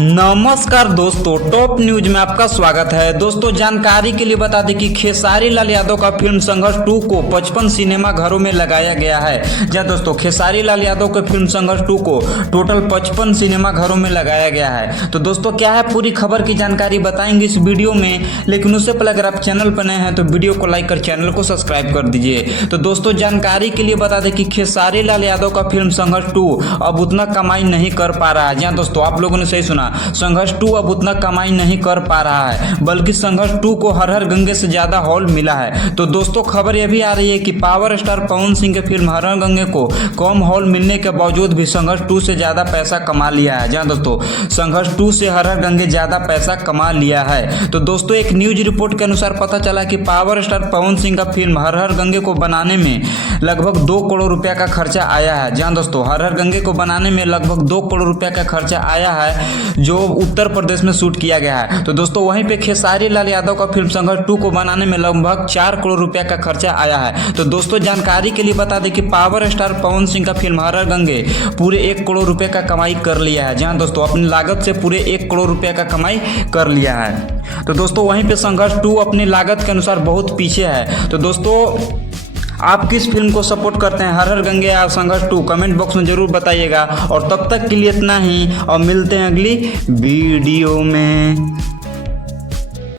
नमस्कार दोस्तों, top news में आपका स्वागत है। दोस्तों जानकारी के लिए बता दें कि खेसारी लाल यादव का फिल्म संघर्ष 2 को 55 सिनेमा घरों में लगाया गया है। जी दोस्तों, खेसारी लाल यादव के फिल्म संघर्ष 2 को टोटल 55 सिनेमा घरों में लगाया गया है। तो दोस्तों क्या है पूरी खबर की जानकारी बताएंगे इस वीडियो में, लेकिन उससे पहले अगर आप चैनल पर नए हैं तो वीडियो को लाइक कर चैनल को सब्सक्राइब कर दीजिए। तो दोस्तों जानकारी के लिए बता दें कि खेसारी लाल यादव का फिल्म संघर्ष 2 अब उतना कमाई नहीं कर पा रहा है। जी दोस्तों, आप लोगों ने सही सुना, संघर्ष 2 अब उतना कमाई नहीं कर पा रहा है, बल्कि संघर्ष 2 को हर हर गंगे से ज्यादा हॉल मिला है। तो दोस्तों खबर यह भी आ रही है कि पावर स्टार पवन सिंह के फिल्म हर हर गंगे को कम हॉल मिलने के बावजूद भी संघर्ष 2 से ज्यादा पैसा कमा लिया है। जहां दोस्तों संघर्ष 2 से हर हर गंगे ज्यादा पैसा कमा लिया है। तो दोस्तों एक न्यूज रिपोर्ट के अनुसार पता चला कि पावर स्टार पवन सिंह का फिल्म हर हर गंगे को बनाने में लगभग 2 करोड़ रुपया का खर्चा आया है। जहां दोस्तों हर हर गंगे को बनाने में लगभग 2 करोड़ रुपया का खर्चा आया है, जो उत्तर प्रदेश में शूट किया गया है। तो दोस्तों वहीं पे खेसारी लाल यादव का फिल्म संघर्ष 2 को बनाने में लगभग 4 करोड़ रुपया का खर्चा आया है। तो दोस्तों जानकारी के लिए बता दें कि पावर स्टार पवन सिंह का फिल्म हर हर गंगे पूरे 1 करोड़ रुपए का कमाई कर लिया है। जहां दोस्तों अपनी लागत से पूरे 1 करोड़ रुपए का कमाई कर लिया है। तो दोस्तों वहीं पे संघर्ष 2 अपनी लागत के अनुसार बहुत पीछे है। तो दोस्तों आप किस फिल्म को सपोर्ट करते हैं, हर हर गंगे या संघर्ष 2? कमेंट बॉक्स में जरूर बताइएगा। और तब तक के लिए इतना ही, और मिलते हैं अगली वीडियो में।